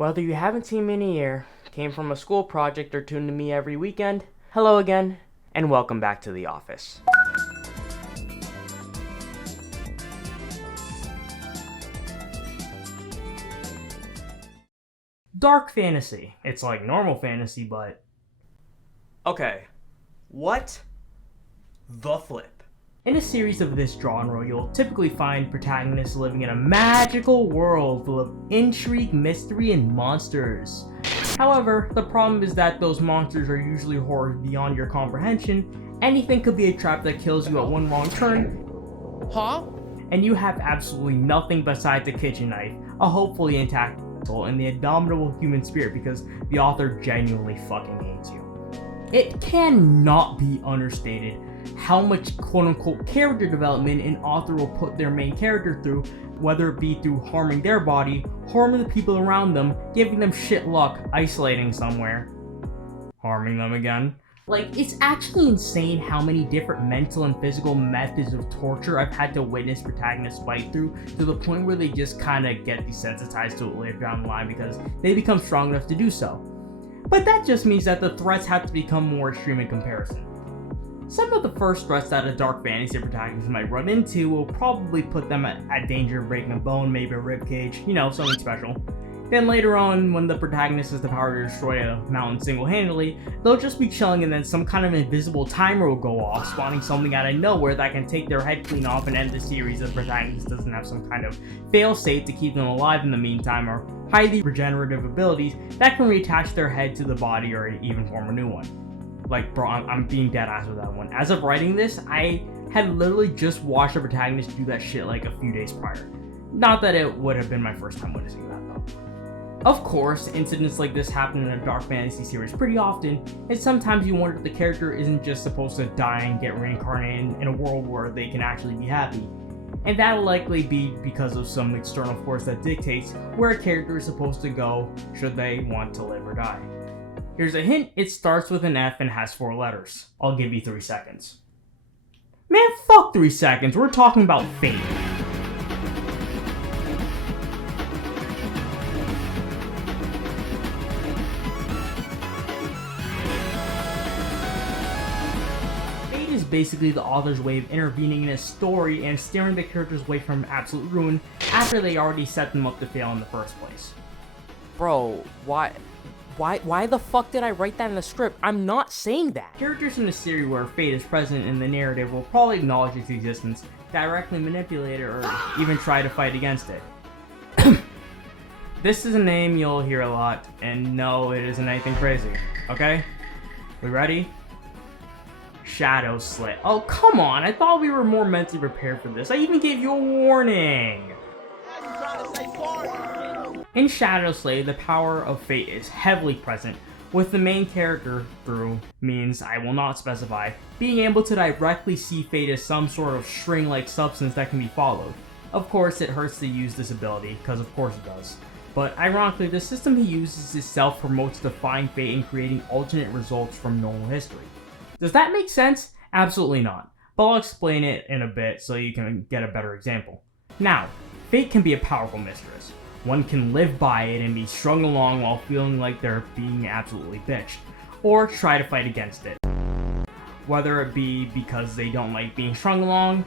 Whether you haven't seen me in a year, came from a school project, or tuned to me every weekend, hello again, and welcome back to the office. Dark fantasy. It's like normal fantasy, but... Okay, what the flip? In a series of this genre, you'll typically find protagonists living in a magical world full of intrigue, mystery, and monsters. However, the problem is that those monsters are usually horrors beyond your comprehension. Anything could be a trap that kills you at one wrong turn, and you have absolutely nothing besides a kitchen knife, a hopefully intact soul, and the indomitable human spirit because the author genuinely fucking hates you. It cannot be understated how much quote-unquote character development an author will put their main character through, whether it be through harming their body, harming the people around them, giving them shit luck, isolating somewhere, harming them again. Like, it's actually insane how many different mental and physical methods of torture I've had to witness protagonists fight through, to the point where they just kinda get desensitized to it later down the line because they become strong enough to do so. But that just means that the threats have to become more extreme in comparison. Some of the first threats that a dark fantasy protagonist might run into will probably put them at danger of breaking a bone, maybe a ribcage, something special. Then later on, when the protagonist has the power to destroy a mountain single-handedly, they'll just be chilling and then some kind of invisible timer will go off, spawning something out of nowhere that can take their head clean off and end the series if the protagonist doesn't have some kind of fail-safe to keep them alive in the meantime, or highly regenerative abilities that can reattach their head to the body or even form a new one. Like, bro, I'm being dead ass with that one. As of writing this, I had literally just watched the protagonist do that shit like a few days prior. Not that it would have been my first time witnessing that though. Of course, incidents like this happen in a dark fantasy series pretty often, and sometimes you wonder if the character isn't just supposed to die and get reincarnated in a world where they can actually be happy. And that'll likely be because of some external force that dictates where a character is supposed to go should they want to live or die. Here's a hint, it starts with an F and has 4 letters. I'll give you 3 seconds. Man, fuck 3 seconds, we're talking about fate. Fate is basically the author's way of intervening in a story and steering the characters away from absolute ruin after they already set them up to fail in the first place. Bro, why the fuck did I write that in the script? I'm not saying that. Characters in a series where fate is present in the narrative will probably acknowledge its existence, directly manipulate it, or even try to fight against it. This is a name you'll hear a lot, and no, it isn't anything crazy, okay? We ready? Shadow Slay. Oh, come on, I thought we were more mentally prepared for this. I even gave you a warning! In Shadow Slay, the power of fate is heavily present, with the main character, through means I will not specify, being able to directly see fate as some sort of string-like substance that can be followed. Of course, it hurts to use this ability, because of course it does. But ironically, the system he uses itself promotes defying fate and creating alternate results from normal history. Does that make sense? Absolutely not, but I'll explain it in a bit so you can get a better example. Now, fate can be a powerful mistress. One can live by it and be strung along while feeling like they're being absolutely bitched, or try to fight against it. Whether it be because they don't like being strung along,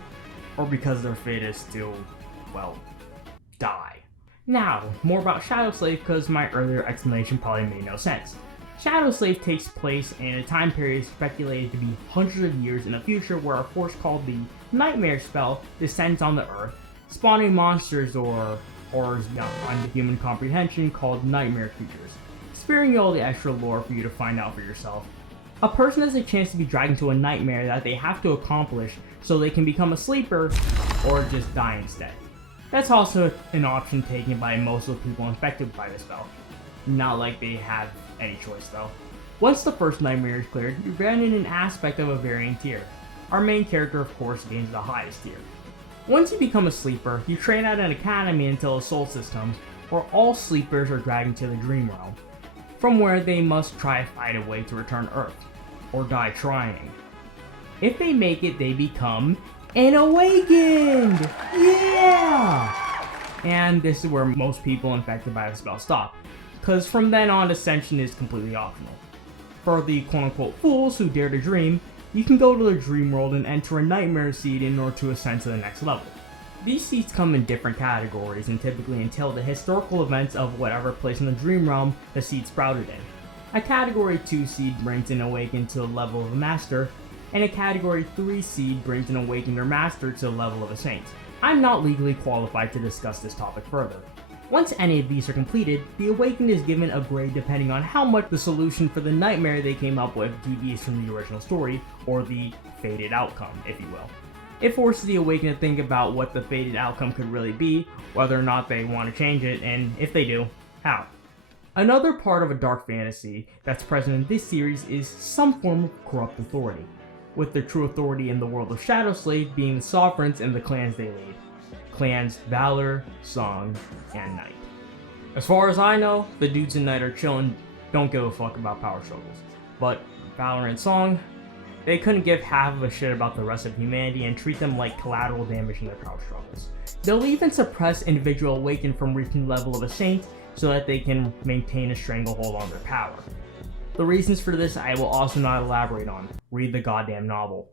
or because their fate is to, well, die. Now, more about Shadow Slave because my earlier explanation probably made no sense. Shadow Slave takes place in a time period speculated to be hundreds of years in the future where a force called the Nightmare Spell descends on the Earth, spawning monsters or horrors beyond the human comprehension called nightmare creatures, sparing you all the extra lore for you to find out for yourself. A person has a chance to be dragged into a nightmare that they have to accomplish so they can become a sleeper or just die instead. That's also an option taken by most of the people infected by the spell. Not like they have any choice though. Once the first nightmare is cleared, you grant an aspect of a varying tier. Our main character of course gains the highest tier. Once you become a sleeper, you train at an academy until a solstice comes, where all sleepers are dragged into the dream realm, from where they must try to find a way to return to Earth, or die trying. If they make it, they become an awakened! Yeah! And this is where most people infected by the spell stop. cause from then on ascension is completely optional. For the quote-unquote fools who dare to dream, you can go to the dream world and enter a nightmare seed in order to ascend to the next level. These seeds come in different categories and typically entail the historical events of whatever place in the dream realm the seed sprouted in. A category 2 seed brings an awakened to the level of a master, and a category 3 seed brings an awakened or master to the level of a saint. I'm not legally qualified to discuss this topic further. Once any of these are completed, the awakened is given a grade depending on how much the solution for the nightmare they came up with deviates from the original story, or the fated outcome, if you will. It forces the awakened to think about what the fated outcome could really be, whether or not they want to change it, and if they do, how. Another part of a dark fantasy that's present in this series is some form of corrupt authority, with the true authority in the world of Shadowslave being the sovereigns and the clans they lead. Clans Valor, Song, and Night. As far as I know, the dudes in Night are chillin', don't give a fuck about power struggles. But Valor and Song, they couldn't give half of a shit about the rest of humanity and treat them like collateral damage in their power struggles. They'll even suppress individual awakened from reaching the level of a saint so that they can maintain a stranglehold on their power. The reasons for this I will also not elaborate on. Read the goddamn novel.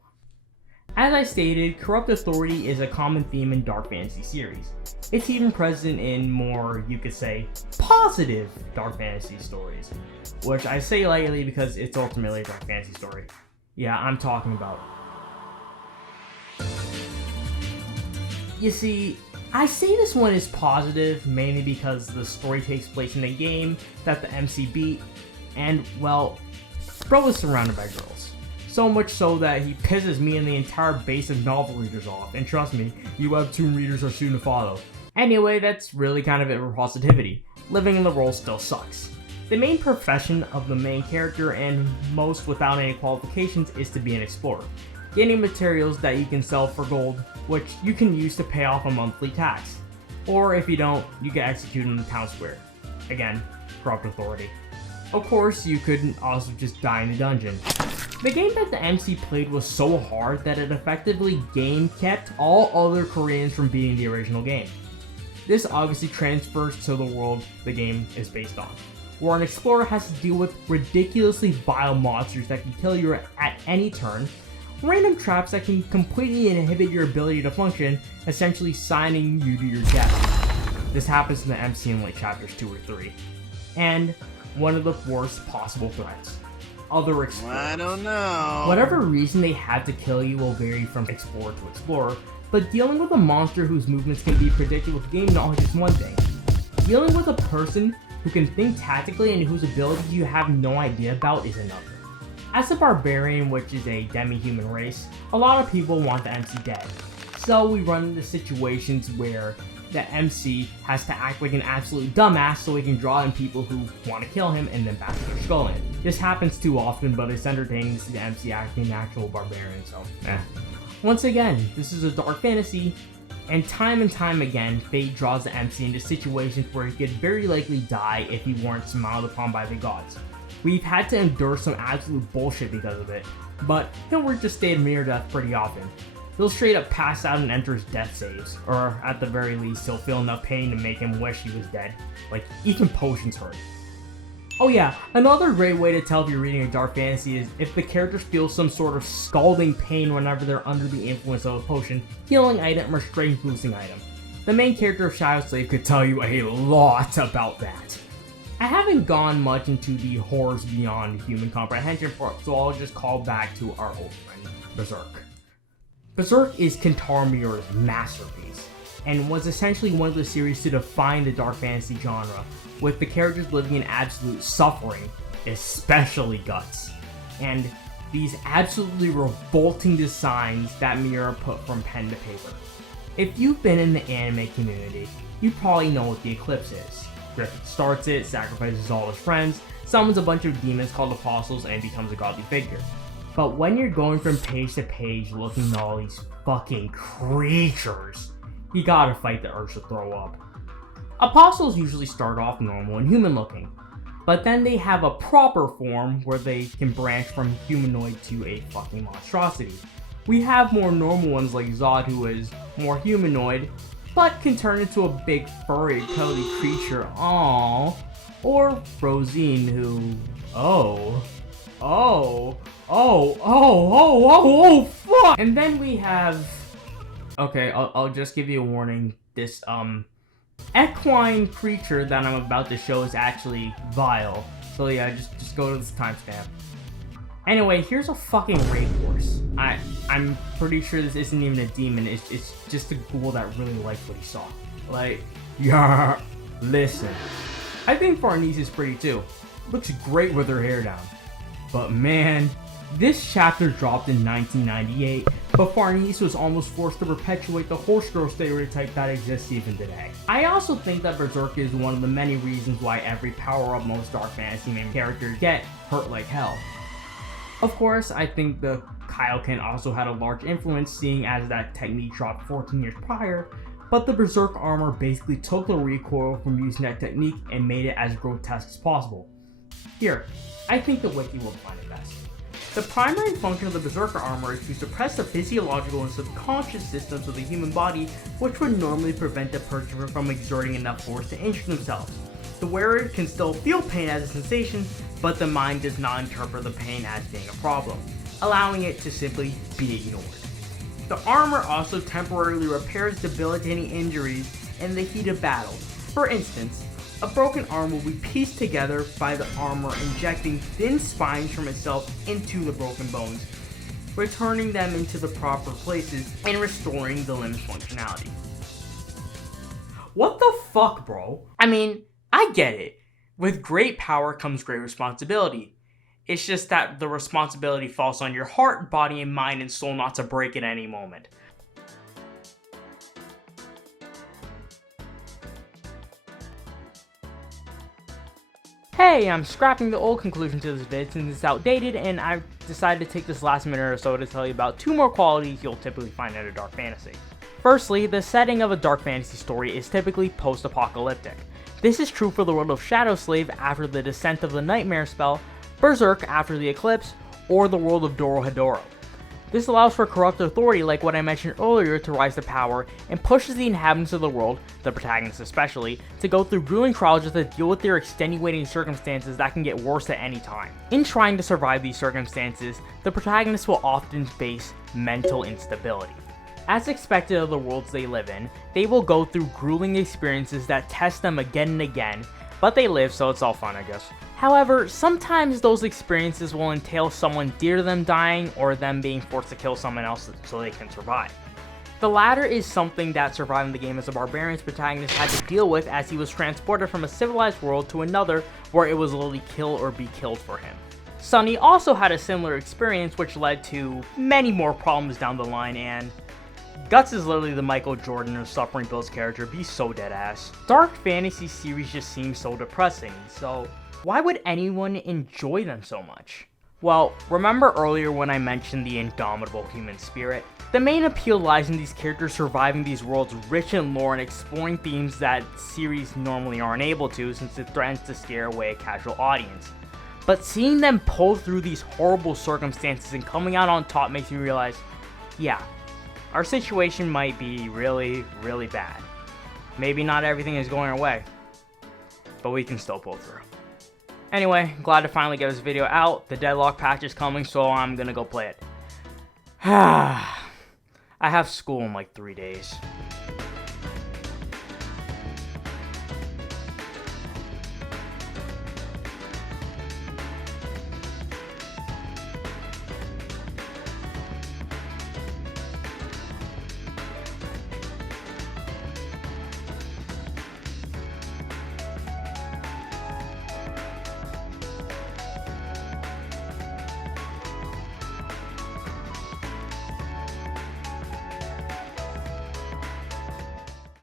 As I stated, corrupt authority is a common theme in dark fantasy series. It's even present in more, you could say, positive dark fantasy stories, which I say lightly because it's ultimately a dark fantasy story. Yeah, I'm talking about. You see, I say this one is positive mainly because the story takes place in a game that the MC beat, and well, bro is surrounded by girls. So much so that he pisses me and the entire base of novel readers off, and trust me, you webtoon readers are soon to follow. Anyway, that's really kind of it for positivity. Living in the role still sucks. The main profession of the main character, and most without any qualifications, is to be an explorer, gaining materials that you can sell for gold, which you can use to pay off a monthly tax. Or if you don't, you get executed in the town square. Again, corrupt authority. Of course, you could also just die in a dungeon. The game that the MC played was so hard that it effectively game-kept all other Koreans from beating the original game. This obviously transfers to the world the game is based on, where an explorer has to deal with ridiculously vile monsters that can kill you at any turn, random traps that can completely inhibit your ability to function, essentially signing you to your death. This happens in the MC in like chapters 2 or 3. And one of the worst possible threats. Other explorers. I don't know. Whatever reason they have to kill you will vary from explorer to explorer, but dealing with a monster whose movements can be predicted with game knowledge is one thing. Dealing with a person who can think tactically and whose abilities you have no idea about is another. As a barbarian, which is a demi-human race, a lot of people want the MC dead. So we run into situations where the MC has to act like an absolute dumbass so he can draw in people who want to kill him and then bash their skull in. This happens too often, but it's entertaining to see the MC acting an actual barbarian, so Once again, this is a dark fantasy, and time again, fate draws the MC into situations where he could very likely die if he weren't smiled upon by the gods. We've had to endure some absolute bullshit because of it, but he'll reach a state of near death pretty often. He'll straight up pass out and enter his death saves, or at the very least, he'll feel enough pain to make him wish he was dead. Like, even potions hurt. Oh yeah, another great way to tell if you're reading a dark fantasy is if the characters feel some sort of scalding pain whenever they're under the influence of a potion, healing item, or strength boosting item. The main character of Shadowslave could tell you a lot about that. I haven't gone much into the horrors beyond human comprehension, so I'll just call back to our old friend, Berserk. Berserk is Kentaro Miura's masterpiece, and was essentially one of the series to define the dark fantasy genre, with the characters living in absolute suffering, especially Guts, and these absolutely revolting designs that Miura put from pen to paper. If you've been in the anime community, you probably know what the Eclipse is. Griffith starts it, sacrifices all his friends, summons a bunch of demons called apostles, and becomes a godly figure. But when you're going from page to page looking at all these fucking creatures, you gotta fight the urge to throw up. Apostles usually start off normal and human looking, but then they have a proper form where they can branch from humanoid to a fucking monstrosity. We have more normal ones like Zod, who is more humanoid, but can turn into a big furry cuddly creature. Aww. Or Rosine, who... fuck! And then we have... Okay, I'll just give you a warning. This, equine creature that I'm about to show is actually vile. So yeah, just go to this timestamp. Anyway, here's a fucking raid horse. I'm pretty sure this isn't even a demon. It's just a ghoul that really liked what he saw. Like, yeah, listen. I think Farnese is pretty too. Looks great with her hair down. But man, this chapter dropped in 1998, but Farnese was almost forced to perpetuate the horse girl stereotype that exists even today. I also think that Berserk is one of the many reasons why every power-up most dark fantasy main characters get hurt like hell. Of course, I think the Kaioken also had a large influence, seeing as that technique dropped 14 years prior, but the Berserk armor basically took the recoil from using that technique and made it as grotesque as possible. Here, I think the wiki will find it best. The primary function of the Berserker armor is to suppress the physiological and subconscious systems of the human body, which would normally prevent the person from exerting enough force to injure themselves. The wearer can still feel pain as a sensation, but the mind does not interpret the pain as being a problem, allowing it to simply be ignored. The armor also temporarily repairs debilitating injuries in the heat of battle. For instance, a broken arm will be pieced together by the armor injecting thin spines from itself into the broken bones, returning them into the proper places and restoring the limb's functionality. What the fuck, bro? I mean, I get it. With great power comes great responsibility. It's just that the responsibility falls on your heart, body, and mind and soul not to break at any moment. Hey, I'm scrapping the old conclusion to this vid since it's outdated, and I've decided to take this last minute or so to tell you about two more qualities you'll typically find in a dark fantasy. Firstly, the setting of a dark fantasy story is typically post-apocalyptic. This is true for the world of Shadow Slave after the descent of the Nightmare spell, Berserk after the Eclipse, or the world of Dorohedoro. This allows for corrupt authority like what I mentioned earlier to rise to power and pushes the inhabitants of the world, the protagonists especially, to go through grueling trials just to deal with their extenuating circumstances that can get worse at any time. In trying to survive these circumstances, the protagonists will often face mental instability. As expected of the worlds they live in, they will go through grueling experiences that test them again and again, but they live, so it's all fun, I guess. However, sometimes those experiences will entail someone dear to them dying or them being forced to kill someone else so they can survive. The latter is something that surviving the game as a barbarian's protagonist had to deal with as he was transported from a civilized world to another where it was literally kill or be killed for him. Sunny also had a similar experience which led to many more problems down the line, and Guts is literally the Michael Jordan of Suffering Bill's character, be so deadass. Dark fantasy series just seem so depressing, so why would anyone enjoy them so much? Well, remember earlier when I mentioned the indomitable human spirit? The main appeal lies in these characters surviving these worlds rich in lore and exploring themes that series normally aren't able to since it threatens to scare away a casual audience. But seeing them pull through these horrible circumstances and coming out on top makes me realize, yeah, our situation might be really, really bad. Maybe not everything is going our way, but we can still pull through. Anyway, glad to finally get this video out. The Deadlock patch is coming, so I'm gonna go play it. I have school in like 3 days.